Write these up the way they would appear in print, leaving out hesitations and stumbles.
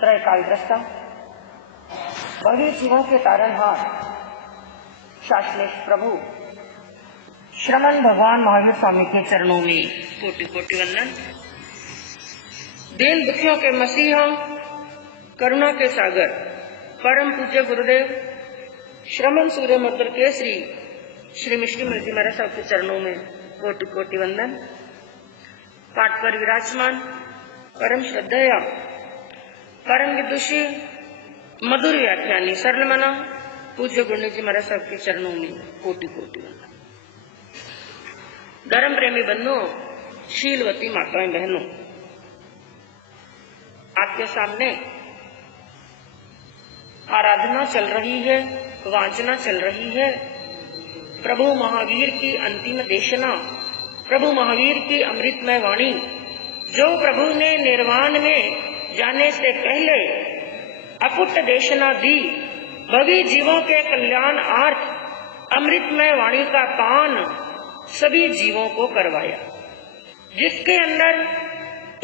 त्रयकाल दृष्टा बड़ी जीवों के तारणहार शाश्लेष प्रभु श्रमण भगवान महावीर स्वामी के चरणों में कोटि कोटि वंदन। दीन दुखियों के मसीहा, करुणा के सागर, परम पूज्य गुरुदेव श्रमण सूर्य मद्र केसरी श्री मिश्री मृति महाराज साहब के चरणों में कोटि कोटि वंदन। पाठ पर विराजमान परम श्रद्धेय परम विदुषी मधुर व्याख्यानी सरल मना पूज्य गुरुदेव जी महाराज साहब के चरणों में कोटि कोटि वंदन। धर्म प्रेमी बंधुओं, शीलवती माताएं बहनों, आपके सामने आराधना चल रही है, वांचना चल रही है। प्रभु महावीर की अंतिम देशना, प्रभु महावीर की अमृतमय वाणी, जो प्रभु ने निर्वाण में जाने से पहले अकुट देशना दी, भवी जीवों के कल्याणार्थ अमृतमय वाणी का पान सभी जीवों को करवाया, जिसके अंदर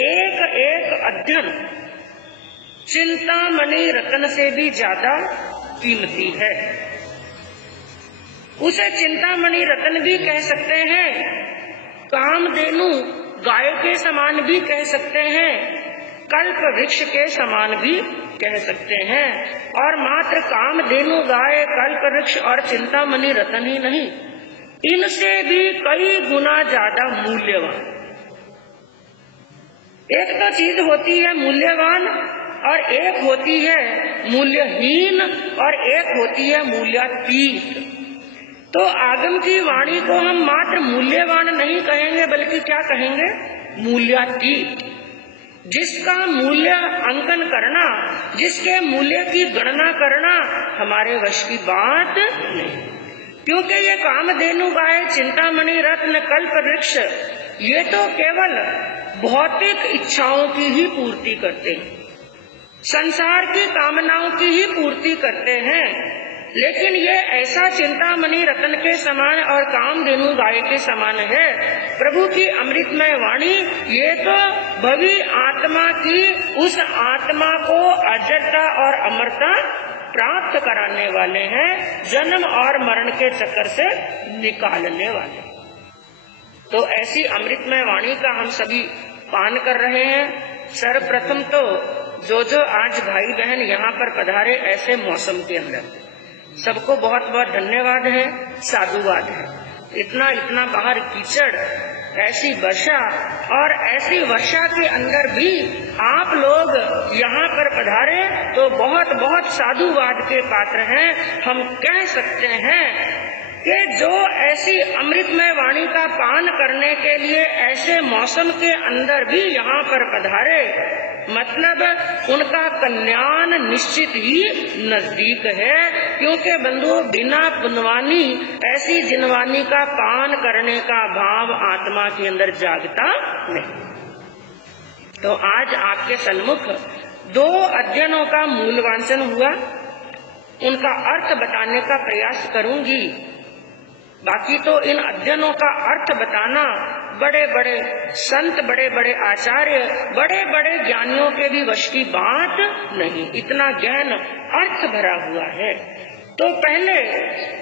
एक एक अध्ययन चिंतामणि रत्न से भी ज्यादा कीमती है। उसे चिंतामणि रत्न भी कह सकते हैं, कामधेनु गाय के समान भी कह सकते हैं, कल्प वृक्ष के समान भी कह सकते हैं। और मात्र कामधेनु गाय, कल्प वृक्ष और चिंतामणि रत्न ही नहीं, इनसे भी कई गुना ज्यादा मूल्यवान। एक तो चीज होती है मूल्यवान और एक होती है मूल्यहीन और एक होती है मूल्यातीत। तो आगम की वाणी को हम मात्र मूल्यवान नहीं कहेंगे, बल्कि क्या कहेंगे? मूल्यातीत। जिसका मूल्य अंकन करना, जिसके मूल्य की गणना करना हमारे वश की बात नहीं। क्योंकि ये कामधेनु गाय, चिंतामणि रत्न, कल्प वृक्ष, ये तो केवल भौतिक इच्छाओं की ही पूर्ति करते हैं, संसार की कामनाओं की ही पूर्ति करते हैं। लेकिन ये ऐसा चिंतामणि रत्न के समान और कामधेनु गाय के समान है। प्रभु की अमृतमय वाणी, ये तो भवी आत्मा की उस आत्मा को अजरता और अमरता प्राप्त कराने वाले हैं, जन्म और मरण के चक्कर से निकालने वाले। तो ऐसी अमृतमय वाणी का हम सभी पान कर रहे हैं। सर्वप्रथम तो जो आज भाई बहन यहाँ पर पधारे ऐसे मौसम के अंदर, सबको बहुत बहुत धन्यवाद है, साधुवाद है। इतना बाहर कीचड़, ऐसी वर्षा, और ऐसी वर्षा के अंदर भी आप लोग यहाँ पर पधारे तो बहुत बहुत साधुवाद के पात्र हैं। हम कह सकते हैं कि जो ऐसी अमृतमय वाणी का पान करने के लिए ऐसे मौसम के अंदर भी यहाँ पर पधारे, मतलब उनका कल्याण निश्चित ही नजदीक है। क्योंकि बंधुओं, बिना पुण्यवानी, ऐसी जिनवानी का पान करने का भाव आत्मा के अंदर जागता नहीं। तो आज आपके सन्मुख दो अध्ययनों का मूल वांचन हुआ, उनका अर्थ बताने का प्रयास करूंगी। बाकी तो इन अध्ययनों का अर्थ बताना बड़े बड़े संत, बड़े बड़े आचार्य, बड़े बड़े ज्ञानियों के भी वश की बात नहीं। इतना ज्ञान अर्थ भरा हुआ है। तो पहले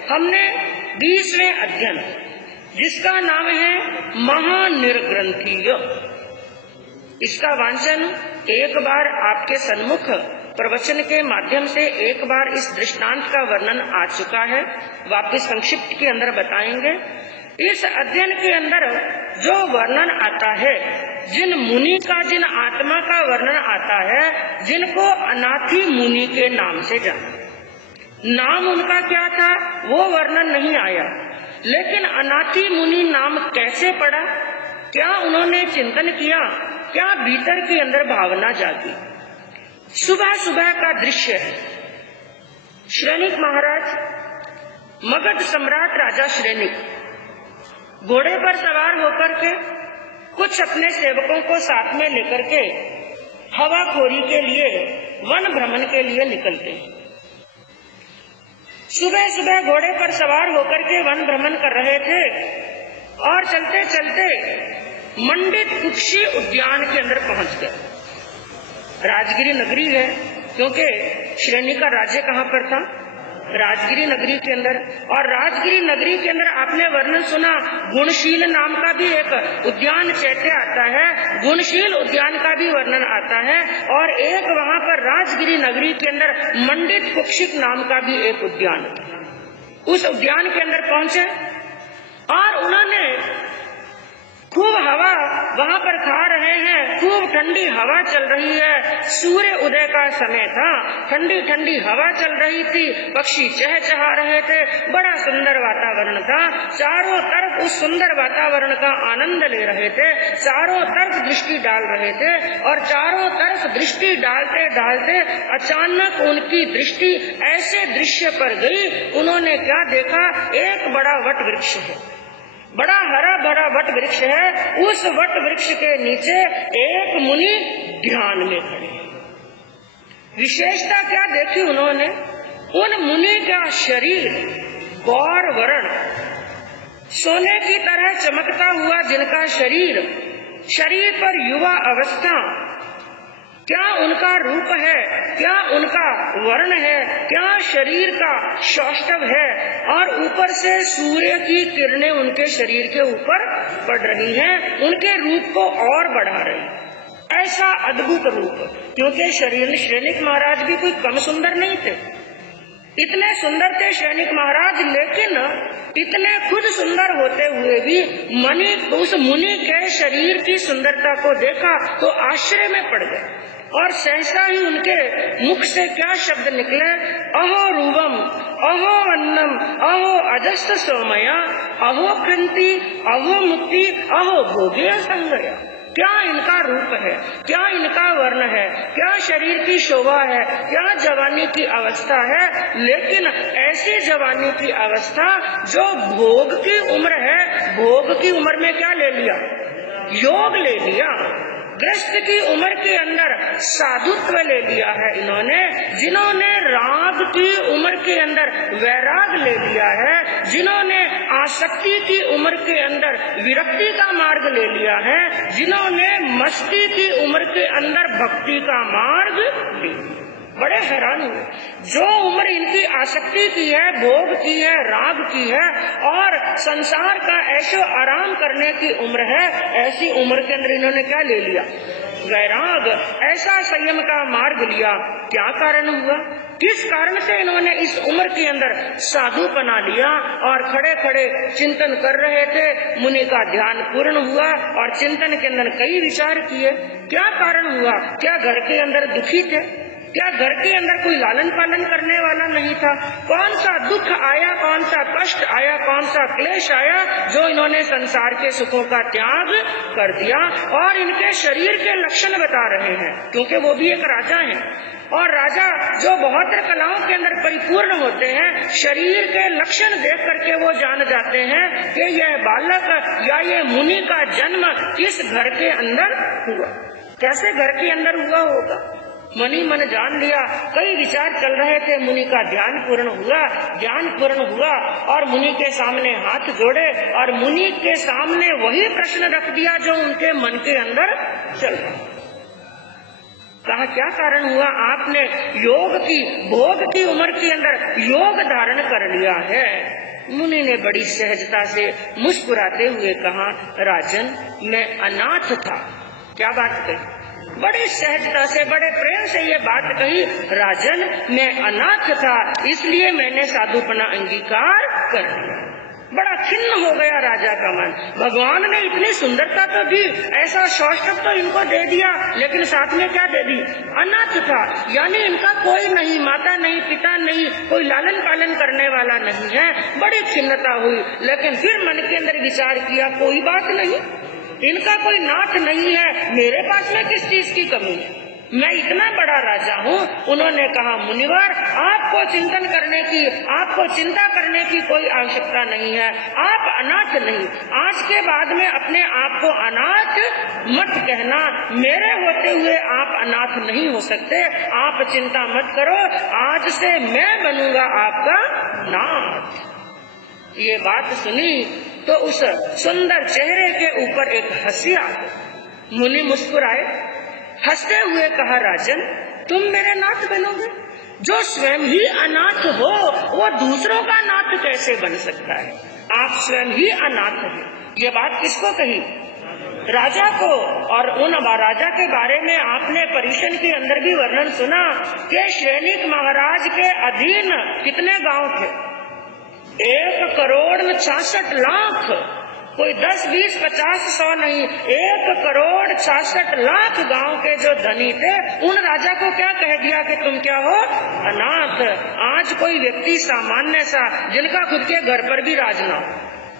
हमने 20वें अध्ययन, जिसका नाम है महानिर्ग्रंथीय, इसका वांचन एक बार आपके सन्मुख प्रवचन के माध्यम से एक बार इस दृष्टांत का वर्णन आ चुका है, वापस संक्षिप्त के अंदर बताएंगे। इस अध्ययन के अंदर जो वर्णन आता है, जिन मुनि का, जिन आत्मा का वर्णन आता है, जिनको अनाथी मुनि के नाम से जाना, नाम उनका क्या था वो वर्णन नहीं आया, लेकिन अनाथी मुनि नाम कैसे पड़ा, क्या उन्होंने चिंतन किया, क्या भीतर के अंदर भावना जागी। सुबह सुबह का दृश्य है। श्रेनिक महाराज, मगध सम्राट राजा श्रेनिक घोड़े पर सवार होकर के कुछ अपने सेवकों को साथ में लेकर के हवाखोरी के लिए, वन भ्रमण के लिए निकलते हैं। सुबह सुबह घोड़े पर सवार होकर के वन भ्रमण कर रहे थे और चलते चलते मंडित कुक्षी उद्यान के अंदर पहुंच गए। राजगिरी नगरी है, क्योंकि श्रेणी का राज्य कहाँ पर था? राजगिरी नगरी के अंदर। और राजगिरी नगरी के अंदर आपने वर्णन सुना, गुणशील नाम का भी एक उद्यान चैत्य आता है, गुणशील उद्यान का भी वर्णन आता है। और एक वहां पर राजगिरी नगरी के अंदर मंडित कुक्षिक नाम का भी एक उद्यान, उस उद्यान के अंदर पहुंचे और उन्होंने खूब हवा वहां पर खा रहे हैं, खूब ठंडी हवा चल रही है, सूर्य उदय का समय था, ठंडी ठंडी हवा चल रही थी, पक्षी चहचहा रहे थे, बड़ा सुंदर वातावरण था। चारों तरफ उस सुंदर वातावरण का आनंद ले रहे थे, चारों तरफ दृष्टि डाल रहे थे। और चारों तरफ दृष्टि डालते डालते अचानक उनकी दृष्टि ऐसे दृश्य पर गई, उन्होंने क्या देखा? एक बड़ा वट वृक्ष है, बड़ा हरा भरा वट वृक्ष है, उस वट वृक्ष के नीचे एक मुनि ध्यान में खड़े। विशेषता क्या देखी उन्होंने? उन मुनि का शरीर गौर वर्ण, सोने की तरह चमकता हुआ जिनका शरीर पर युवा अवस्था, क्या उनका रूप है, क्या उनका वर्ण है, क्या शरीर का सौष्ठव है, और ऊपर से सूर्य की किरणें उनके शरीर के ऊपर पड़ रही हैं, उनके रूप को और बढ़ा रही हैं। ऐसा अद्भुत रूप, क्योंकि श्रेणिक महाराज भी कोई कम सुंदर नहीं थे, इतने सुंदर थे श्रेणिक महाराज, लेकिन इतने खुद सुंदर होते हुए भी उस मुनि के शरीर की सुंदरता को देखा तो आश्चर्य में पड़ गए। और सहसा ही उनके मुख से क्या शब्द निकले? अहो रूपम, अहो अन्नम, अहो अजस्त सोमया, अहो कृंति, अहो मुक्ति, अहो भोगे संगया। क्या इनका रूप है, क्या इनका वर्ण है, क्या शरीर की शोभा है, क्या जवानी की अवस्था है। लेकिन ऐसी जवानी की अवस्था जो भोग की उम्र है, भोग की उम्र में क्या ले लिया? योग ले लिया। गृहस्थ की उम्र के अंदर साधुत्व ले लिया है इन्होंने, जिन्होंने राग की उम्र के अंदर वैराग ले लिया है, जिन्होंने आसक्ति की उम्र के अंदर विरक्ति का मार्ग ले लिया है, जिन्होंने मस्ती की उम्र के अंदर भक्ति का मार्ग ले लिया। बड़े हैरान हुए, जो उम्र इनकी आसक्ति की है, भोग की है, राग की है और संसार का ऐशो आराम करने की उम्र है, ऐसी उम्र के अंदर इन्होंने क्या ले लिया? वैराग, ऐसा संयम का मार्ग लिया। क्या कारण हुआ? किस कारण से इन्होंने इस उम्र के अंदर साधु बना लिया? और खड़े खड़े चिंतन कर रहे थे, मुनि का ध्यान पूर्ण हुआ और चिंतन के अंदर कई विचार किए। क्या कारण हुआ? क्या घर के अंदर दुखी थे? क्या घर के अंदर कोई लालन पालन करने वाला नहीं था? कौन सा दुख आया, कौन सा कष्ट आया, कौन सा क्लेश आया जो इन्होंने संसार के सुखों का त्याग कर दिया? और इनके शरीर के लक्षण बता रहे हैं, क्योंकि वो भी एक राजा हैं, और राजा जो बहुत कलाओं के अंदर परिपूर्ण होते हैं, शरीर के लक्षण देख करके वो जान जाते हैं कि यह बालक या ये मुनि का जन्म किस घर के अंदर हुआ, कैसे घर के अंदर हुआ होगा। मनी मन जान लिया, कई विचार चल रहे थे, मुनि का ध्यान पूर्ण हुआ, ज्ञान पूर्ण हुआ और मुनि के सामने हाथ जोड़े और मुनि के सामने वही प्रश्न रख दिया जो उनके मन के अंदर चल रहा। कहा क्या कारण हुआ? आपने योग की, भोग की उम्र के अंदर योग धारण कर लिया है। मुनि ने बड़ी सहजता से मुस्कुराते हुए कहा, राजन मैं अनाथ था। क्या बात कही? बड़ी सहजता से, बड़े प्रेम से ये बात कही, राजन मैं अनाथ था इसलिए मैंने साधुपना अंगीकार कर लिया। बड़ा खिन्न हो गया राजा का मन। भगवान ने इतनी सुंदरता तो दी, ऐसा सौष्ठव तो इनको दे दिया, लेकिन साथ में क्या दे दी? अनाथ था, यानी इनका कोई नहीं, माता नहीं, पिता नहीं, कोई लालन पालन करने वाला नहीं है। बड़ी खिन्नता हुई, लेकिन फिर मन के अंदर विचार किया, कोई बात नहीं, इनका कोई नाथ नहीं है, मेरे पास में किस चीज की कमी है, मैं इतना बड़ा राजा हूँ। उन्होंने कहा, मुनिवर आपको चिंतन करने की, आपको चिंता करने की कोई आवश्यकता नहीं है, आप अनाथ नहीं। आज के बाद में अपने आप को अनाथ मत कहना, मेरे होते हुए आप अनाथ नहीं हो सकते, आप चिंता मत करो, आज से मैं बनूंगा आपका नाथ। ये बात सुनी तो उस सुंदर चेहरे के ऊपर एक हंसी आ गई। मुनि मुस्कुराए, हंसते हुए कहा, राजन तुम मेरे नाथ बनोगे? जो स्वयं ही अनाथ हो वो दूसरों का नाथ कैसे बन सकता है? आप स्वयं ही अनाथ हैं। ये बात किसको कही? राजा को। और उन राजा के बारे में आपने परिषद के अंदर भी वर्णन सुना कि सैनिक महाराज के अधीन कितने गांव थे? 1,66,00,000। कोई 10, 20, 50, 100 नहीं, 1,66,00,000 गांव के जो धनी थे, उन राजा को क्या कह दिया कि तुम क्या हो? अनाथ। आज कोई व्यक्ति सामान्य सा, जिनका खुद के घर पर भी राज ना हो,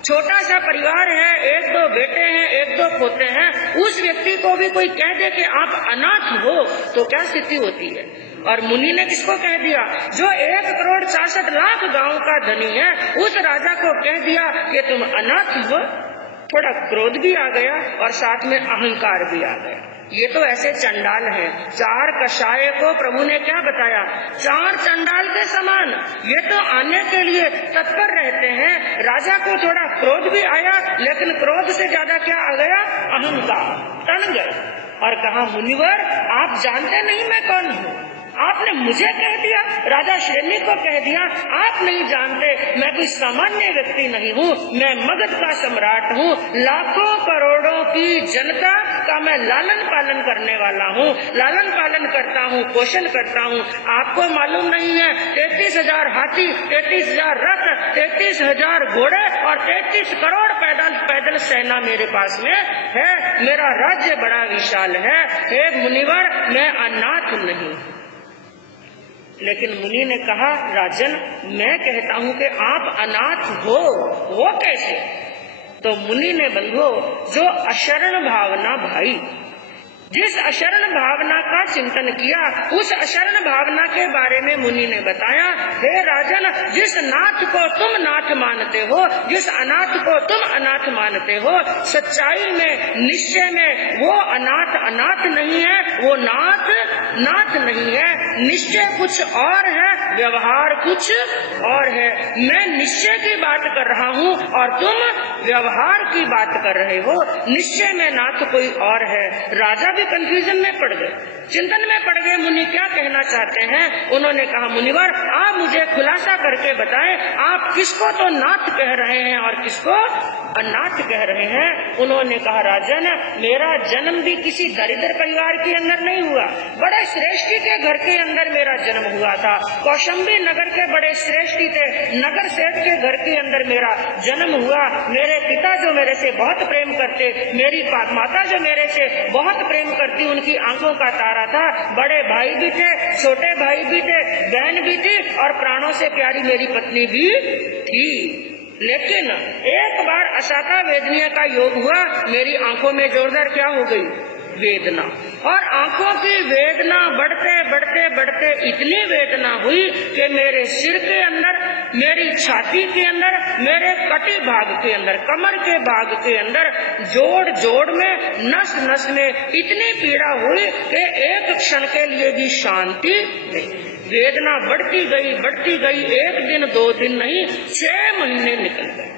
छोटा सा परिवार है, 1-2 बेटे हैं, 1-2 पोते हैं, उस व्यक्ति को भी कोई कह दे कि आप अनाथ हो तो क्या स्थिति होती है? और मुनि ने किसको कह दिया? जो 1,66,00,000 गांव का धनी है, उस राजा को कह दिया कि तुम अनाथ हो। थोड़ा क्रोध भी आ गया और साथ में अहंकार भी आ गया। ये तो ऐसे चंडाल हैं। 4 कषाय को प्रभु ने क्या बताया? 4 चंडाल के समान। ये तो आने के लिए तत्पर रहते हैं। राजा को थोड़ा क्रोध भी आया, लेकिन क्रोध से ज्यादा क्या आ गया? अहंकार। तन गए और कहा, मुनिवर आप जानते नहीं मैं कौन हूँ? आपने मुझे कह दिया, राजा श्रेणी को कह दिया, आप नहीं जानते मैं कोई सामान्य व्यक्ति नहीं हूँ, मैं मगध का सम्राट हूँ, लाखों करोड़ों की जनता का मैं लालन पालन करने वाला हूँ, लालन पालन करता हूँ, पोषण करता हूँ। आपको मालूम नहीं है 33,000 हाथी, 33,000 रथ, 33,000 घोड़े और 33 करोड़ पैदल सेना मेरे पास में है। मेरा राज्य बड़ा विशाल है। हे मुनिवर मैं अनाथ नहीं। लेकिन मुनि ने कहा, राजन मैं कहता हूँ कि आप अनाथ हो, वो कैसे? तो मुनि ने बंधुओं, जो अशरण भावना भाई, जिस अशरण भावना का चिंतन किया, उस अशरण भावना के बारे में मुनि ने बताया, हे राजन जिस नाथ को तुम नाथ मानते हो, जिस अनाथ को तुम अनाथ मानते हो, सच्चाई में निश्चय में वो अनाथ नहीं है, वो नाथ नहीं है। निश्चय कुछ और है, व्यवहार कुछ और है। मैं निश्चय की बात कर रहा हूँ और तुम व्यवहार की बात कर रहे हो। निश्चय में नाथ कोई और है। राजा भी कंफ्यूजन में पड़ गए, चिंतन में पड़ गए। मुनि क्या कहना चाहते हैं? उन्होंने कहा, मुनिवर आप मुझे खुलासा करके बताएं, आप किसको तो नाथ कह रहे हैं और किसको अनाथ कह रहे हैं? उन्होंने कहा, राजन मेरा जन्म भी किसी दरिद्र परिवार के अंदर नहीं हुआ, बड़े श्रेष्ठी के घर के अंदर मेरा जन्म हुआ था। कौशंबी नगर के बड़े श्रेष्ठी थे, नगर सेठ के घर के अंदर मेरा जन्म हुआ। मेरे पिता जो मेरे से बहुत प्रेम करते, मेरी माता जो मेरे से बहुत प्रेम करती, उनकी आंखों का तारा था। बड़े भाई भी थे, छोटे भाई भी थे, बहन भी थी और प्राणों से प्यारी मेरी पत्नी भी थी। लेकिन एक बार अशाता वेदनीय का योग हुआ, मेरी आंखों में जोरदार क्या हो गई? वेदना। और आंखों की वेदना बढ़ते बढ़ते बढ़ते इतनी वेदना हुई कि मेरे सिर के अंदर, मेरी छाती के अंदर, मेरे कटी भाग के अंदर, कमर के भाग के अंदर, जोड़ जोड़ में, नस नस में इतनी पीड़ा हुई कि एक क्षण के लिए भी शांति नहीं। वेदना बढ़ती गई, एक दिन 2 दिन नहीं, 6 महीने निकल गए,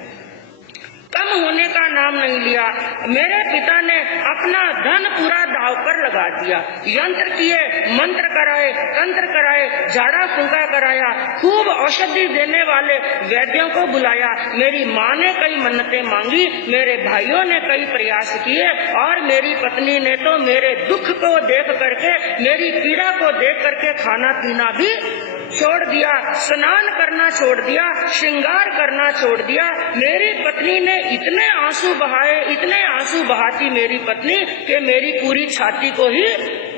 कम होने का नाम नहीं लिया। मेरे पिता ने अपना धन पूरा दांव पर लगा दिया, यंत्र किए, मंत्र कराए, तंत्र कराए, झाड़ा फूंका कराया, खूब औषधि देने वाले वैद्यों को बुलाया। मेरी माँ ने कई मन्नतें मांगी, मेरे भाइयों ने कई प्रयास किए और मेरी पत्नी ने तो मेरे दुख को देख करके, मेरी पीड़ा को देख करके खाना पीना भी छोड़ दिया, स्नान करना छोड़ दिया, श्रृंगार करना छोड़ दिया। मेरी पत्नी ने इतने आंसू बहाए, इतने आंसू बहाती मेरी पत्नी कि मेरी पूरी छाती को ही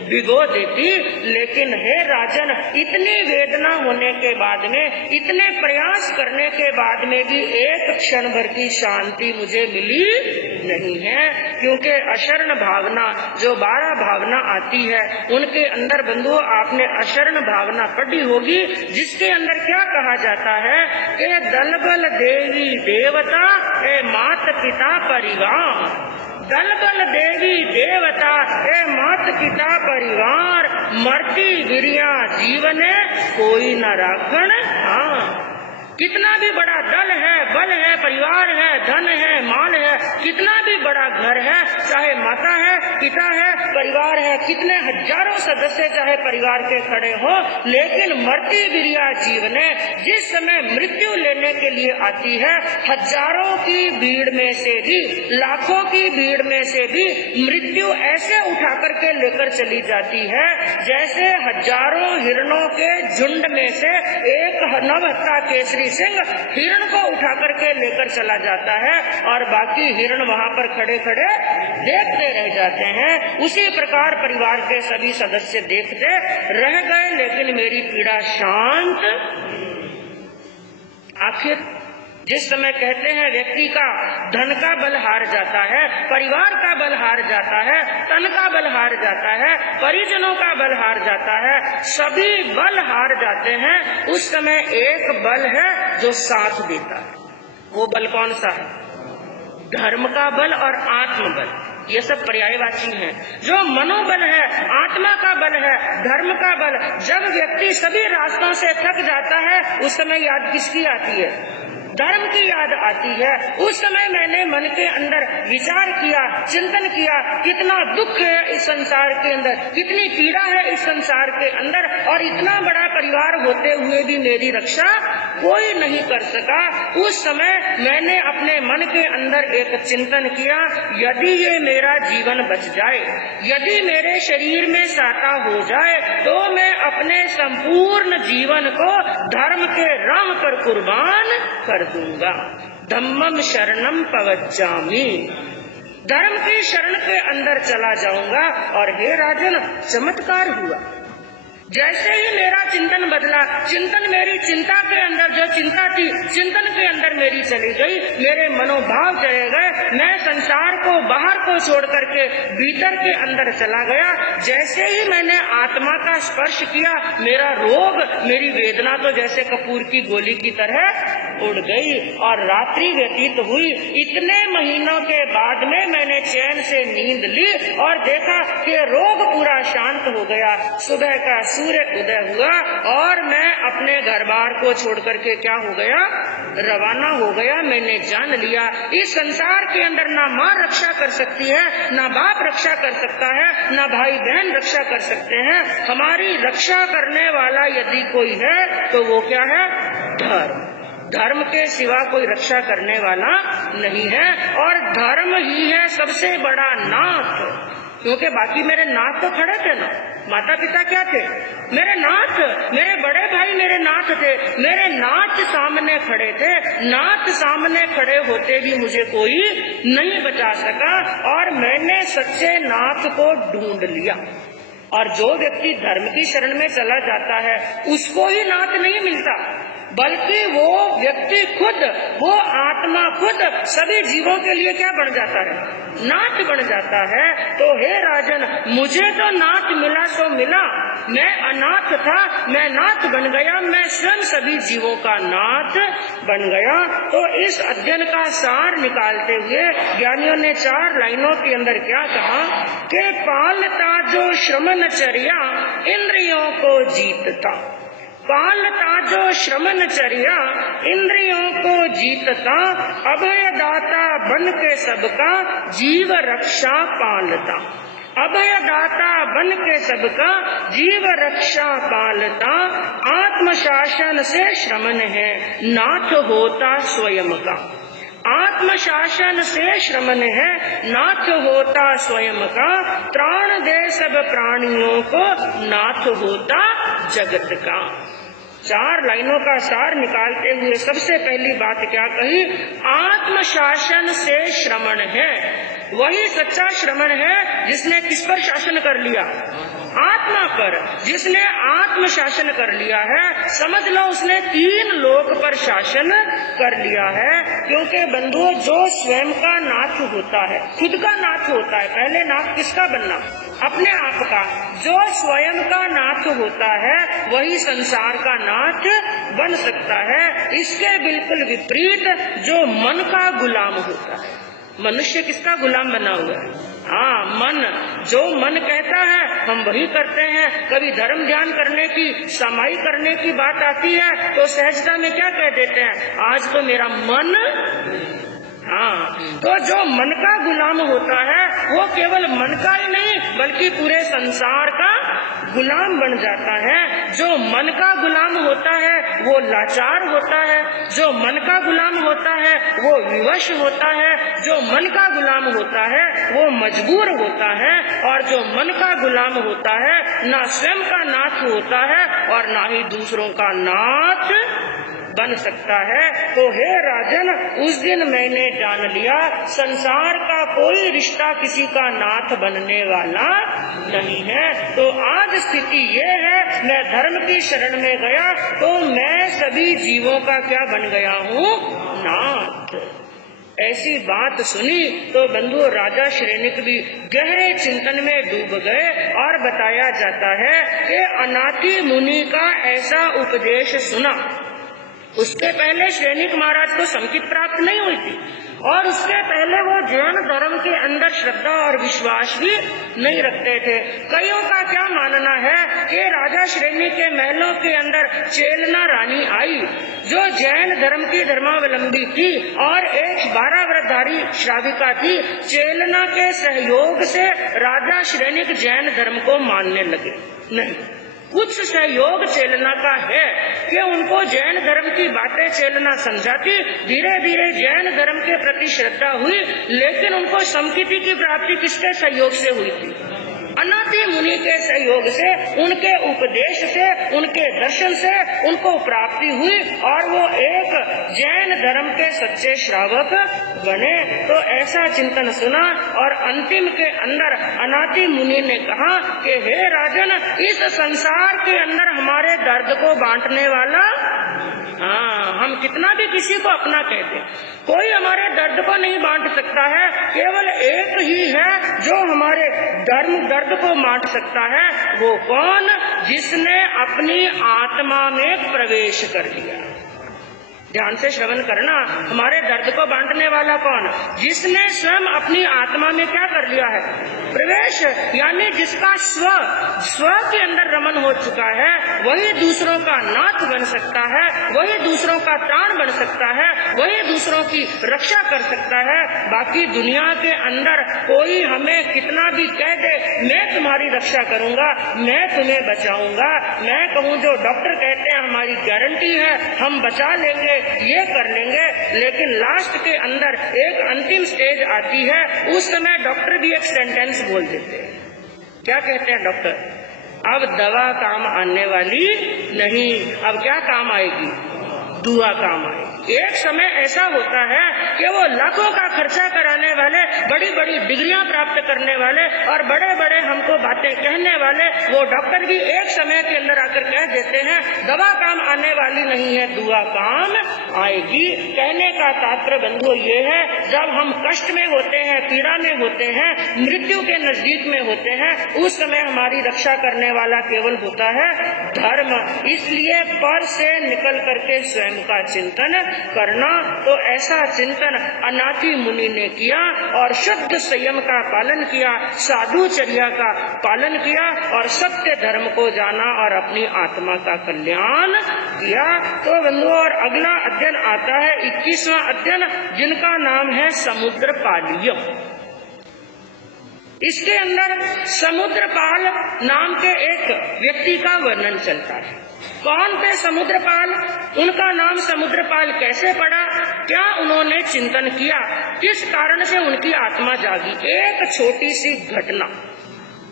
भिगो देती। लेकिन हे राजन, इतनी वेदना होने के बाद में, इतने प्रयास करने के बाद में भी एक क्षण भर की शांति मुझे मिली नहीं है। क्योंकि अशरण भावना, जो 12 भावना आती है, उनके अंदर बंधुओं आपने अशरण भावना पढ़ी होगी, जिसके अंदर क्या कहा जाता है कि दलबल देवी देवता ए मात पिता परिवार, दलबल देवी देवता ए मात पिता परिवार, मरती गिरिया जीवन कोई न राखण। हाँ, कितना भी बड़ा दल है, बल है, परिवार है, धन है, माल है, कितना भी बड़ा घर है, चाहे माता है, पिता है, परिवार है, कितने हजारों सदस्य चाहे परिवार के खड़े हो, लेकिन मरती बिरिया जीवने जिस समय मृत्यु लेने के लिए आती है, हजारों की भीड़ में से भी, लाखों की भीड़ में से भी मृत्यु ऐसे उठा करके लेकर चली जाती है जैसे हजारों हिरणों के झुंड में से एक नवहत्ता केसरी सिंह हिरण को उठा करके लेकर चला जाता है और बाकी हिरण वहाँ पर खड़े खड़े देखते रह जाते हैं। उसी प्रकार परिवार के सभी सदस्य देखते रह गए, लेकिन मेरी पीड़ा शांत। आखिर जिस समय कहते हैं व्यक्ति का धन का बल हार जाता है, परिवार का बल हार जाता है, तन का बल हार जाता है, परिजनों का बल हार जाता है, सभी बल हार जाते हैं, उस समय एक बल है जो साथ देता है। वो बल कौन सा है? धर्म का बल और आत्म बल। ये सब पर्यायवाची हैं। जो मनोबल है, आत्मा का बल है, धर्म का बल, जब व्यक्ति सभी रास्तों से थक जाता है उस समय याद किसकी आती है? धर्म की याद आती है। उस समय मैंने मन के अंदर विचार किया, चिंतन किया, कितना दुख है इस संसार के अंदर, कितनी पीड़ा है इस संसार के अंदर, और इतना बड़ा परिवार होते हुए भी मेरी रक्षा कोई नहीं कर सका। उस समय मैंने अपने मन के अंदर एक चिंतन किया, यदि ये मेरा जीवन बच जाए, यदि मेरे शरीर में साता हो जाए, तो मैं अपने संपूर्ण जीवन को धर्म के राह पर कुर्बान कर दूंगा। धम्मम शरणम पवज्जामि, धर्म की शरण के अंदर चला जाऊंगा। और हे राजन, चमत्कार हुआ। जैसे ही मेरा चिंतन बदला, चिंतन मेरी चिंता के अंदर जो चिंता थी, चिंतन के अंदर मेरी चली गई, मेरे मनोभाव चले गए, मैं संसार को बाहर को छोड़ करके भीतर के अंदर चला गया। जैसे ही मैंने आत्मा का स्पर्श किया, मेरा रोग, मेरी वेदना तो जैसे कपूर की गोली की तरह उड़ गई और रात्रि व्यतीत हुई। इतने महीनों के बाद में मैंने चैन से नींद ली और देखा कि रोग पूरा शांत हो गया। सुबह का सूर्य उदय हुआ और मैं अपने घर बार को छोड़ करके क्या हो गया? रवाना हो गया। मैंने जान लिया इस संसार के अंदर ना माँ रक्षा कर सकती है, ना बाप रक्षा कर सकता है, ना भाई बहन रक्षा कर सकते हैं। हमारी रक्षा करने वाला यदि कोई है तो वो क्या है? धर्म। धर्म के सिवा कोई रक्षा करने वाला नहीं है और धर्म ही है सबसे बड़ा नाथ। क्योंकि बाकी मेरे नाथ तो खड़े थे ना, माता पिता क्या थे? मेरे नाथ, मेरे बड़े भाई मेरे नाथ थे, मेरे नाथ सामने खड़े थे। नाथ सामने खड़े होते भी मुझे कोई नहीं बचा सका और मैंने सच्चे नाथ को ढूंढ लिया। और जो व्यक्ति धर्म की शरण में चला जाता है उसको ही नाथ नहीं मिलता, बल्कि वो व्यक्ति खुद, वो आत्मा खुद सभी जीवों के लिए क्या बन जाता है? नाथ बन जाता है। तो हे राजन, मुझे तो नाथ मिला सो मिला, मैं अनाथ था, मैं नाथ बन गया, मैं स्वयं सभी जीवों का नाथ बन गया। तो इस अध्ययन का सार निकालते हुए ज्ञानियों ने 4 लाइनों के अंदर क्या कहा कि पालता जो श्रमणचर्या इंद्रियों को जीतता, पालता जो श्रमणचर्या इंद्रियों को जीतता, अभयदाता बन के सबका जीव रक्षा पालता, अभयदाता बन के सबका जीव रक्षा पालता, आत्मशासन से श्रमण है, नाथ होता स्वयं का। आत्मशासन से श्रमण है, नाथ होता स्वयं का, त्राण दे सब प्राणियों को, नाथ होता जगत का। 4 लाइनों का सार निकालते हुए सबसे पहली बात क्या कही? आत्मशासन से श्रमण है। वही सच्चा श्रमण है जिसने किस पर शासन कर लिया? आत्मा पर। जिसने आत्म शासन कर लिया है, समझ लो उसने 3 लोक पर शासन कर लिया है। क्योंकि बंधुओं, जो स्वयं का नाथ होता है, खुद का नाथ होता है, पहले नाथ किसका बनना? अपने आप का। जो स्वयं का नाथ होता है वही संसार का नाथ बन सकता है। इसके बिल्कुल विपरीत जो मन का गुलाम होता है, मनुष्य किसका गुलाम बना हुआ है? हाँ, मन, जो मन कहता है हम वही करते हैं। कभी धर्म ध्यान करने की, समाई करने की बात आती है तो सहजता में क्या कह देते हैं, आज तो मेरा मन। हाँ, तो जो मन का गुलाम होता है वो केवल मन का ही नहीं बल्कि पूरे संसार का गुलाम बन जाता है। जो मन का गुलाम होता है वो लाचार होता है, जो मन का गुलाम होता है वो विवश होता है, जो मन का गुलाम होता है वो मजबूर होता है, और जो मन का गुलाम होता है ना स्वयं का नाथ होता है और ना ही दूसरों का नाथ बन सकता है। तो हे राजन, उस दिन मैंने जान लिया संसार का कोई रिश्ता किसी का नाथ बनने वाला नहीं है। तो आज स्थिति ये है, मैं धर्म की शरण में गया तो मैं सभी जीवों का क्या बन गया हूँ, नाथ। ऐसी बात सुनी तो बंधु राजा श्रेणिक भी गहरे चिंतन में डूब गए। और बताया जाता है कि अनाथी मुनि का ऐसा उपदेश सुना। उसके पहले श्रेणिक महाराज को संकित प्राप्त नहीं हुई थी और उसके पहले वो जैन धर्म के अंदर श्रद्धा और विश्वास भी नहीं रखते थे। कईयों का क्या मानना है कि राजा श्रेणी के महलों के अंदर चेलना रानी आई जो जैन धर्म की धर्मावलंबी थी और एक 12 व्रतधारी श्राविका थी। चेलना के सहयोग से राजा श्रेणिक जैन धर्म को मानने लगे। नहीं, कुछ सहयोग चेलना का है कि उनको जैन धर्म की बातें चेलना समझाती। धीरे धीरे जैन धर्म के प्रति श्रद्धा हुई, लेकिन उनको समकिति की प्राप्ति किसके सहयोग से हुई थी, अनाथी मुनि के सहयोग से, उनके उपदेश से, उनके दर्शन से उनको प्राप्ति हुई और वो एक जैन धर्म के सच्चे श्रावक बने। तो ऐसा चिंतन सुना और अंतिम के अंदर अनाथी मुनि ने कहा कि हे राजन, इस संसार के अंदर हमारे दर्द को बांटने वाला, हाँ, हम कितना भी किसी को अपना कहते, कोई हमारे दर्द को नहीं बांट सकता है। केवल एक ही है जो हमारे दर्द को बांट सकता है। वो कौन? जिसने अपनी आत्मा में प्रवेश कर लिया। ध्यान से श्रवण करना, हमारे दर्द को बांटने वाला कौन? जिसने स्वयं अपनी आत्मा में क्या कर लिया है, प्रवेश। यानी जिसका स्व के अंदर रमन हो चुका है, वही दूसरों का नाथ बन सकता है, वही दूसरों का प्राण बन सकता है, वही दूसरों की रक्षा कर सकता है। बाकी दुनिया के अंदर कोई हमें कितना भी कह दे, मैं तुम्हारी रक्षा करूंगा, मैं तुम्हें बचाऊंगा, मैं कहूँ जो डॉक्टर कहते हैं हमारी गारंटी है, हम बचा लेंगे, ये कर लेंगे, लेकिन लास्ट के अंदर एक अंतिम स्टेज आती है। उस समय डॉक्टर भी एक सेंटेंस बोल देते हैं। क्या कहते हैं डॉक्टर? अब दवा काम आने वाली नहीं, अब क्या काम आएगी? दुआ काम आएगी। एक समय ऐसा होता है कि वो लाखों का खर्चा कराने वाले, बड़ी बड़ी डिग्रियां प्राप्त करने वाले और बड़े बड़े हमको बातें कहने वाले, वो डॉक्टर भी एक समय के अंदर आकर कह देते हैं दवा काम आने वाली नहीं है, दुआ काम आएगी। कहने का तात्पर्य बंधु ये है, जब हम कष्ट में होते हैं, पीड़ा में होते हैं, मृत्यु के नजदीक में होते हैं, उस समय हमारी रक्षा करने वाला केवल होता है धर्म। इसलिए पर से निकल करके स्वयं का चिंतन करना। तो ऐसा चिंतन अनाथी मुनि ने किया और शुद्ध संयम का पालन किया, साधुचर्या का पालन किया और सत्य धर्म को जाना और अपनी आत्मा का कल्याण किया। तो बंधुओं, और अगला अध्ययन आता है 21वां अध्ययन, जिनका नाम है समुद्रपालियम। इसके अंदर समुद्रपाल नाम के एक व्यक्ति का वर्णन चलता है। कौन थे समुद्रपाल? उनका नाम समुद्रपाल कैसे पड़ा? क्या उन्होंने चिंतन किया? किस कारण से उनकी आत्मा जागी? एक छोटी सी घटना,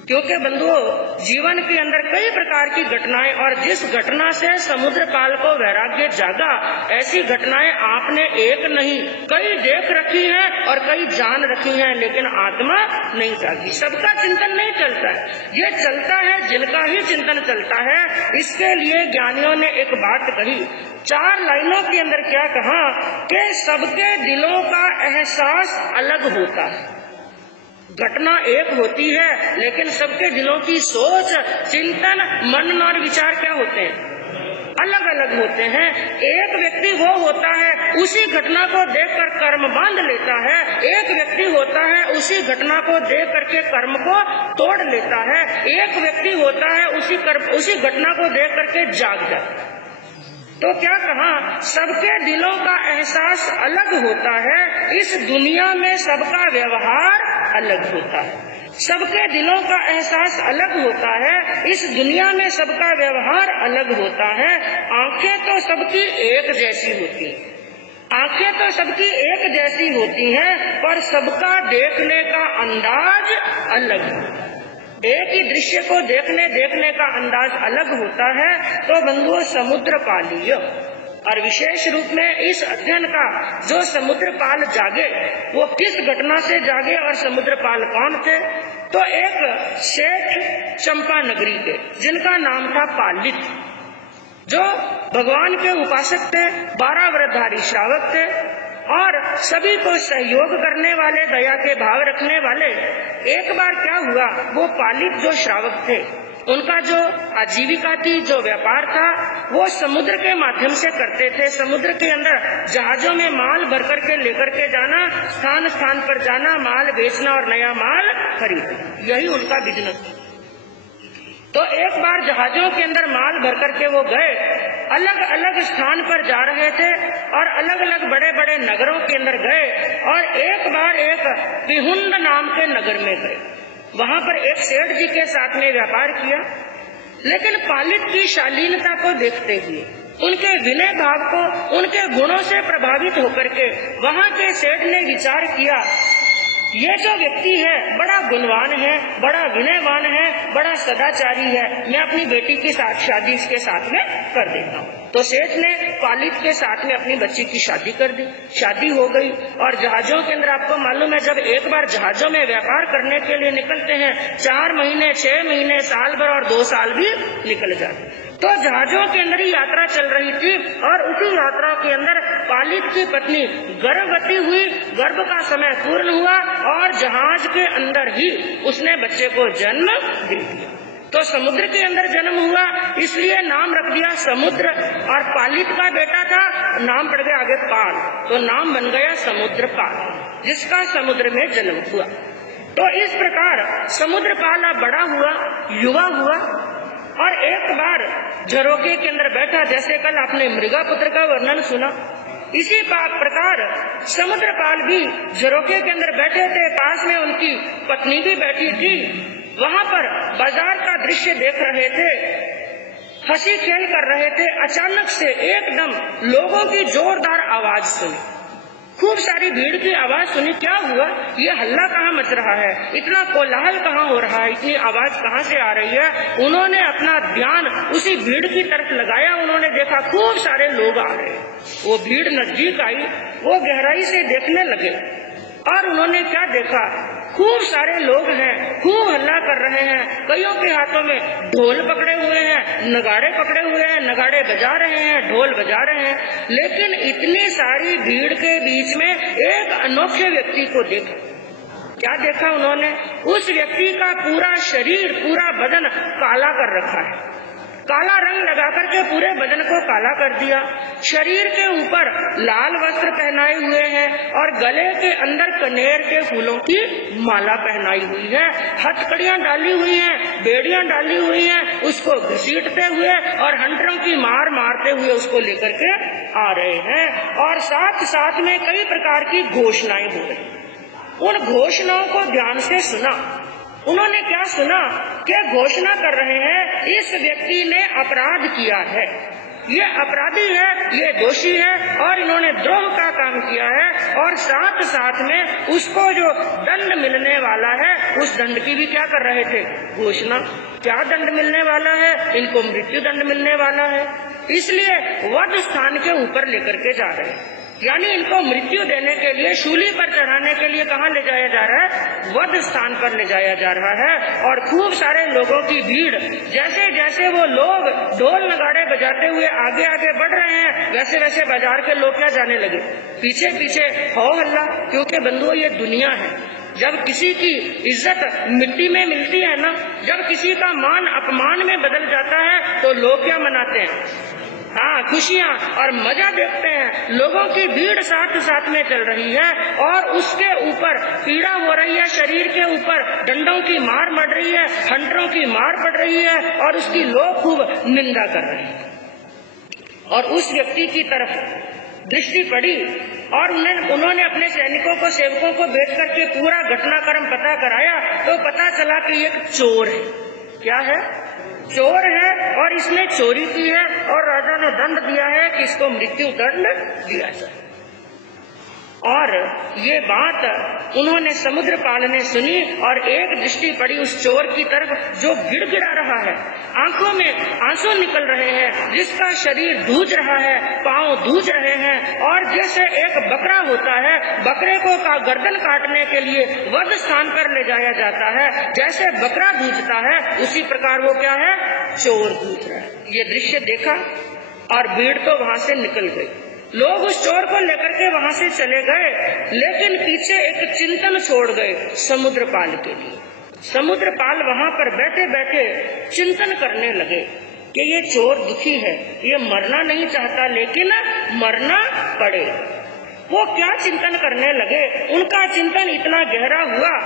क्योंकि बंधुओं जीवन के अंदर कई प्रकार की घटनाएं, और जिस घटना से समुद्रपाल को वैराग्य जागा, ऐसी घटनाएं आपने एक नहीं कई देख रखी हैं और कई जान रखी हैं, लेकिन आत्मा नहीं जागी। सबका चिंतन नहीं चलता है, ये चलता है जिनका ही चिंतन चलता है। इसके लिए ज्ञानियों ने एक बात कही, 4 लाइनों के अंदर क्या कहा कि सबके दिलों का एहसास अलग होता है। घटना एक होती है, लेकिन सबके दिलों की सोच, चिंतन, मनन और विचार क्या होते हैं? अलग अलग होते हैं। एक व्यक्ति वो होता है उसी घटना को देखकर कर्म बांध लेता है, एक व्यक्ति होता है उसी घटना को देख करके कर्म को तोड़ लेता है, एक व्यक्ति होता है उसी घटना को देख करके जाग जाता है। तो क्या कहा, सबके दिलों का एहसास अलग होता है, इस दुनिया में सबका व्यवहार अलग होता है। सबके दिलों का एहसास अलग होता है, इस दुनिया में सबका व्यवहार अलग होता है। आंखें तो सबकी एक जैसी होती हैं, आंखें तो सबकी एक जैसी होती हैं, पर सबका देखने का अंदाज अलग होता है। एक ही दृश्य को देखने का अंदाज अलग होता है। तो बंधुओं, समुद्र पालीय और विशेष रूप में इस अध्ययन का जो समुद्र पाल जागे वो किस घटना से जागे और समुद्र पाल कौन थे? तो एक सेठ चंपा नगरी के, जिनका नाम था पालित, जो भगवान के उपासक थे, 12 व्रतधारी श्रावक थे और सभी को सहयोग करने वाले, दया के भाव रखने वाले। एक बार क्या हुआ, वो पालित जो श्रावक थे उनका जो आजीविका थी, जो व्यापार था, वो समुद्र के माध्यम से करते थे। समुद्र के अंदर जहाजों में माल भर करके लेकर के जाना, स्थान स्थान पर जाना, माल बेचना और नया माल खरीदना, यही उनका बिजनेस था। तो एक बार जहाजों के अंदर माल भर करके वो गए, अलग अलग स्थान पर जा रहे थे और अलग अलग बड़े बड़े नगरों के अंदर गए और एक बार एक पिहुंड नाम के नगर में गए। वहां पर एक सेठ जी के साथ में व्यापार किया, लेकिन पालित की शालीनता को देखते हुए, उनके विनय भाव को, उनके गुणों से प्रभावित होकर के वहां के सेठ ने विचार किया, ये जो व्यक्ति है बड़ा गुणवान है, बड़ा विनयवान है, बड़ा सदाचारी है, मैं अपनी बेटी की शादी इसके साथ में कर देता हूँ। तो सेठ ने पालित के साथ में अपनी बच्ची की शादी कर दी। शादी हो गई और जहाजों के अंदर आपको मालूम है, जब एक बार जहाजों में व्यापार करने के लिए निकलते हैं, 4 महीने, 6 महीने, साल भर और 2 साल भी निकल जाते। तो जहाजों के अंदर ही यात्रा चल रही थी और उसी यात्रा के अंदर पालित की पत्नी गर्भवती हुई, गर्भ का समय पूर्ण हुआ और जहाज के अंदर ही उसने बच्चे को जन्म दे दिया। तो समुद्र के अंदर जन्म हुआ, इसलिए नाम रख दिया समुद्र। और पालित का बेटा था, नाम पड़ गया आगे पाल, तो नाम बन गया समुद्र पाल, जिसका समुद्र में जन्म हुआ। तो इस प्रकार समुद्र पाल बड़ा हुआ, युवा हुआ और एक बार झरोके के अंदर बैठा, जैसे कल आपने मृगापुत्र का वर्णन सुना, इसी प्रकार समुद्रपाल भी झरोके के अंदर बैठे थे, पास में उनकी पत्नी भी बैठी थी। वहां पर बाजार का दृश्य देख रहे थे, हंसी खेल कर रहे थे। अचानक से एकदम लोगों की जोरदार आवाज सुनी, खूब सारी भीड़ की आवाज सुनी। क्या हुआ, ये हल्ला कहाँ मच रहा है, इतना कोलाहल कहाँ हो रहा है, इतनी आवाज कहाँ से आ रही है? उन्होंने अपना ध्यान उसी भीड़ की तरफ लगाया। उन्होंने देखा खूब सारे लोग आ रहे हैं। वो भीड़ नजदीक आई, वो गहराई से देखने लगे और उन्होंने क्या देखा, खूब सारे लोग हैं, खूब हल्ला कर रहे हैं, कईयों के हाथों में ढोल पकड़े हुए हैं, नगाड़े पकड़े हुए हैं, नगाड़े बजा रहे हैं, ढोल बजा रहे हैं। लेकिन इतनी सारी भीड़ के बीच में एक अनोखे व्यक्ति को देखा। क्या देखा उन्होंने? उस व्यक्ति का पूरा शरीर, पूरा बदन काला कर रखा है, काला रंग लगा करके पूरे बदन को काला कर दिया। शरीर के ऊपर लाल वस्त्र पहनाए हुए हैं और गले के अंदर कनेर के फूलों की माला पहनाई हुई है, हथकड़ियां डाली हुई हैं, बेड़ियां डाली हुई हैं, उसको घसीटते हुए और हंटरों की मार मारते हुए उसको लेकर के आ रहे हैं। और साथ साथ में कई प्रकार की घोषणाएं हो रही। उन घोषणाओं को ध्यान से सुना। उन्होंने क्या सुना कि घोषणा कर रहे हैं, इस व्यक्ति ने अपराध किया है, ये अपराधी है, ये दोषी है और इन्होंने द्रोह का काम किया है। और साथ साथ में उसको जो दंड मिलने वाला है, उस दंड की भी क्या कर रहे थे, घोषणा। क्या दंड मिलने वाला है? इनको मृत्यु दंड मिलने वाला है, इसलिए वध स्थान के ऊपर लेकर के जा रहे हैं। यानी इनको मृत्यु देने के लिए, शूली पर चढ़ाने के लिए कहाँ ले जाया जा रहा है? वध स्थान पर ले जाया जा रहा है। और खूब सारे लोगों की भीड़, जैसे जैसे वो लोग ढोल नगाड़े बजाते हुए आगे आगे बढ़ रहे हैं, वैसे वैसे बाजार के लोग क्या जाने लगे, पीछे पीछे हो हल्ला। क्योंकि बंधुओं, ये दुनिया है। जब किसी की इज्जत मिट्टी में मिलती है ना, जब किसी का मान अपमान में बदल जाता है, तो लोग क्या मनाते हैं? हाँ, खुशियाँ और मजा देखते हैं। लोगों की भीड़ साथ साथ में चल रही है और उसके ऊपर पीड़ा हो रही है, शरीर के ऊपर डंडों की मार पड़ रही है, हंटरों की मार पड़ रही है और उसकी लोग खूब निंदा कर रहे हैं। और उस व्यक्ति की तरफ दृष्टि पड़ी और उन्होंने अपने सैनिकों को, सेवकों को भेज करके पूरा घटनाक्रम पता कराया, तो पता चला कि एक चोर है। क्या है? चोर है और इसने चोरी की है और राजा ने दंड दिया है कि इसको मृत्यु दंड दिया जाए। और ये बात उन्होंने समुद्रपाल ने सुनी और एक दृष्टि पड़ी उस चोर की तरफ जो गिड़गिड़ा रहा है, आंखों में आंसू निकल रहे हैं, जिसका शरीर धूज रहा है, पांव धूज रहे हैं। और जैसे एक बकरा होता है, बकरे को गर्दन काटने के लिए वध स्थान पर ले जाया जाता है, जैसे बकरा धूजता है उसी प्रकार वो क्या है? चोर धूज रहा है। ये दृश्य देखा और भीड़ तो वहां से निकल गई। लोग उस चोर को लेकर के वहां से चले गए, लेकिन पीछे एक चिंतन छोड़ गए समुद्रपाल के लिए। समुद्रपाल वहां पर बैठे बैठे चिंतन करने लगे कि ये चोर दुखी है, ये मरना नहीं चाहता लेकिन मरना पड़े। वो क्या चिंतन करने लगे? उनका चिंतन इतना गहरा हुआ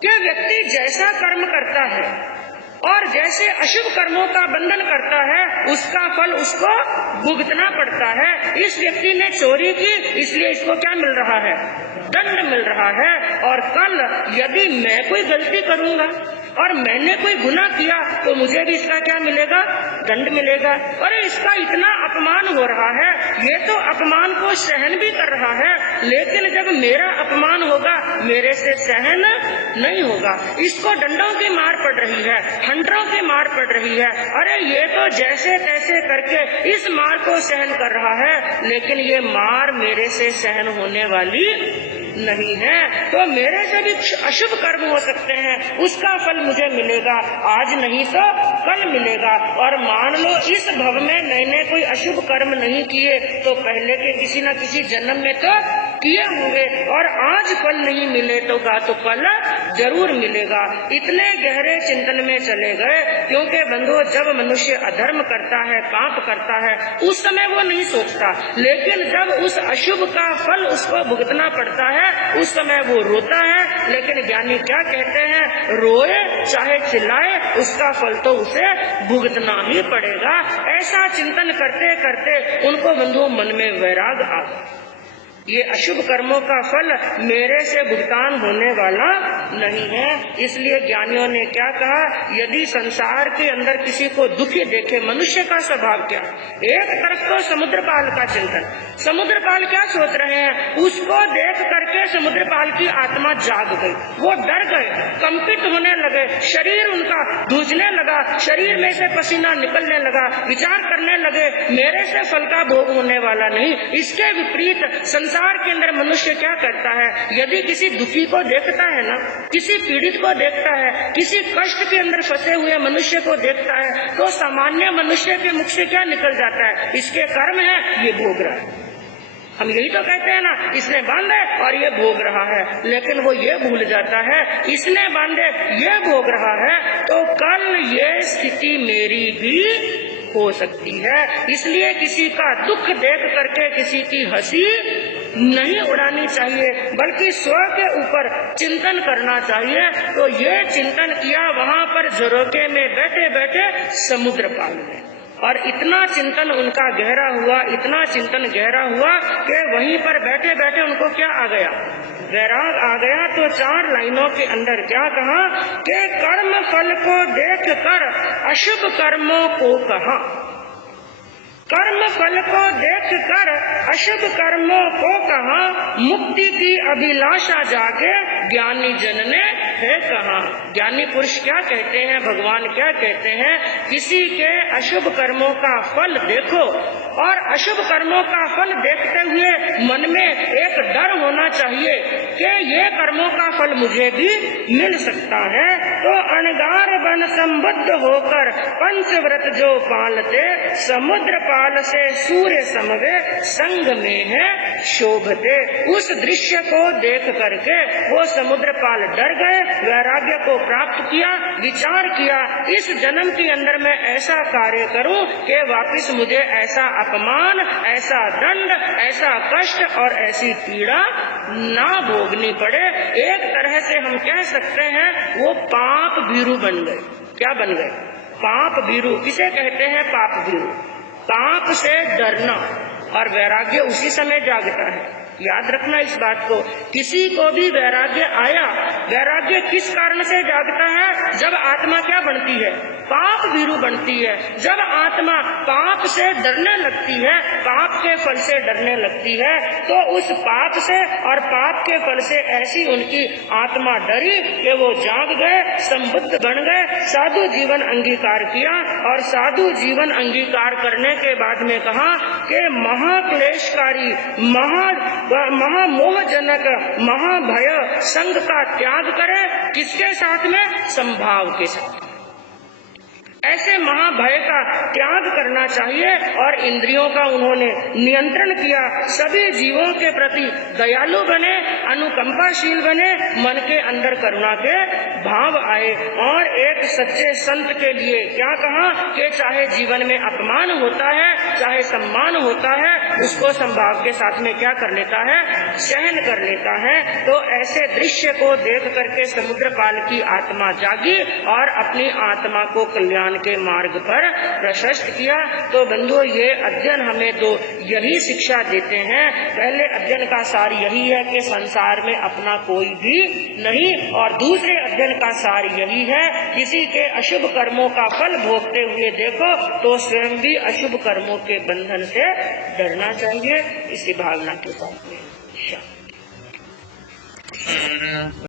कि व्यक्ति जैसा कर्म करता है और जैसे अशुभ कर्मों का बंधन करता है, उसका फल उसको भुगतना पड़ता है। इस व्यक्ति ने चोरी की, इसलिए इसको क्या मिल रहा है? दंड मिल रहा है। और कल यदि मैं कोई गलती करूंगा और मैंने कोई गुनाह किया तो मुझे भी इसका क्या मिलेगा? दंड मिलेगा। अरे इसका इतना अपमान हो रहा है, ये तो अपमान को सहन भी कर रहा है, लेकिन जब मेरा अपमान होगा मेरे से सहन नहीं होगा। इसको डंडों की मार पड़ रही है, हंटरों की मार पड़ रही है। अरे ये तो जैसे तैसे करके इस मार को सहन कर रहा है, लेकिन ये मार मेरे से सहन होने वाली नहीं है। तो मेरे से भी अशुभ कर्म हो सकते हैं, उसका फल मुझे मिलेगा, आज नहीं तो कल मिलेगा। और मान लो इस भव में मैंने कोई अशुभ कर्म नहीं किए तो पहले के किसी न किसी जन्म में तो किए होंगे, और आज फल नहीं मिले तो कल जरूर मिलेगा। इतने गहरे चिंतन में चले गए, क्योंकि बंधुओं जब मनुष्य अधर्म करता है, पाप करता है, उस समय वो नहीं सोचता, लेकिन जब उस अशुभ का फल उसको भुगतना पड़ता है उस समय वो रोता है। लेकिन ज्ञानी क्या कहते हैं? रोए चाहे चिल्लाए, उसका फल तो उसे भुगतना ही पड़ेगा। ऐसा चिंतन करते करते उनको बंधुओं मन में वैराग आ गया। ये अशुभ कर्मों का फल मेरे से भुगतान होने वाला नहीं है। इसलिए ज्ञानियों ने क्या कहा? यदि संसार के अंदर किसी को दुखी देखे, मनुष्य का स्वभाव क्या? एक तरफ तो समुद्रपाल का चिंतन, समुद्रपाल क्या सोच रहे हैं, उसको देख करके समुद्रपाल की आत्मा जाग गई, वो डर गए, कंपित होने लगे, शरीर उनका धूजने लगा, शरीर में से पसीना निकलने लगा, विचार करने लगे मेरे से फल का भोग होने वाला नहीं। इसके विपरीत संसार के अंदर मनुष्य क्या करता है? यदि किसी दुखी को देखता है ना, किसी पीड़ित को देखता है, किसी कष्ट के अंदर फंसे हुए मनुष्य को देखता है, तो सामान्य मनुष्य के मुख से क्या निकल जाता है? इसके कर्म है, ये भोग रहा है। हम यही तो कहते हैं ना, इसने बांधे और ये भोग रहा है, लेकिन वो ये भूल जाता है इसने बांधे ये भोग रहा है, तो कल ये स्थिति मेरी भी हो सकती है। इसलिए किसी का दुख देख करके किसी की हंसी नहीं उड़ानी चाहिए, बल्कि स्व के ऊपर चिंतन करना चाहिए। तो ये चिंतन किया वहां पर झरोके में बैठे बैठे समुद्रपाल ने, और इतना चिंतन उनका गहरा हुआ, इतना चिंतन गहरा हुआ कि वहीं पर बैठे बैठे उनको क्या आ गया? वैराग आ गया। तो 4 लाइनों के अंदर क्या कहा कि कर्म फल को देख कर अशुभ कर्मों को कहा, कर्म फल को देख कर अशुभ कर्मों को कहा, मुक्ति की अभिलाषा जागे ज्ञानी जन ने है कहा। ज्ञानी पुरुष क्या कहते हैं, भगवान क्या कहते हैं? किसी के अशुभ कर्मों का फल देखो, और अशुभ कर्मों का फल देखते हुए मन में एक डर होना चाहिए कि ये कर्मों का फल मुझे भी मिल सकता है। तो अणगार बन संबद्ध होकर पंचव्रत जो पालते, समुद्र पाल से सूर्य समवे संग में है शोभते। उस दृश्य को देख करके वो समुद्र पाल डर गए वैराग्य को प्राप्त किया, विचार किया, इस जन्म के अंदर मैं ऐसा कार्य करूं कि वापिस मुझे ऐसा अपमान, ऐसा दंड, ऐसा कष्ट और ऐसी पीड़ा ना भोगनी पड़े। एक तरह से हम कह सकते हैं वो पाप भीरू बन गए। क्या बन गए? पाप भीरू। किसे कहते हैं पाप भीरू? पाप से डरना, और वैराग्य उसी समय जागता है। याद रखना इस बात को। किसी को भी वैराग्य आया, वैराग्य किस कारण से जागता है? जब आत्मा क्या बनती है? पाप भीरू बनती है। जब आत्मा पाप से डरने लगती है, पाप के फल से डरने लगती है, तो उस पाप से और पाप के फल से ऐसी उनकी आत्मा डरी कि वो जाग गए, संबुद्ध बन गए, साधु जीवन अंगीकार किया। और साधु जीवन अंगीकार करने के बाद में कहा कि महाक्लेशकारी, महामोहजनक, महाभय संग का त्याग करे। किसके साथ में? संभाव के साथ। ऐसे महाभय का त्याग करना चाहिए। और इंद्रियों का उन्होंने नियंत्रण किया। सभी जीवों के प्रति दयालु बने, अनुकंपाशील बने, मन के अंदर करुणा के भाव आए। और एक सच्चे संत के लिए क्या कहा कि चाहे जीवन में अपमान होता है, चाहे सम्मान होता है, उसको संभाव के साथ में क्या कर लेता है? सहन कर लेता है। तो ऐसे दृश्य को देख करके समुद्र काल की आत्मा जागी और अपनी आत्मा को कल्याण के मार्ग पर प्रशस्त किया। तो बंधुओं, ये अध्ययन हमें तो यही शिक्षा देते हैं। पहले अध्ययन का सार यही है कि संसार में अपना कोई भी नहीं, और दूसरे अध्ययन का सार यही है, किसी के अशुभ कर्मों का फल भोगते हुए देखो तो स्वयं भी अशुभ कर्मों के बंधन से डरना चाहिए। इसी भावना के साथ में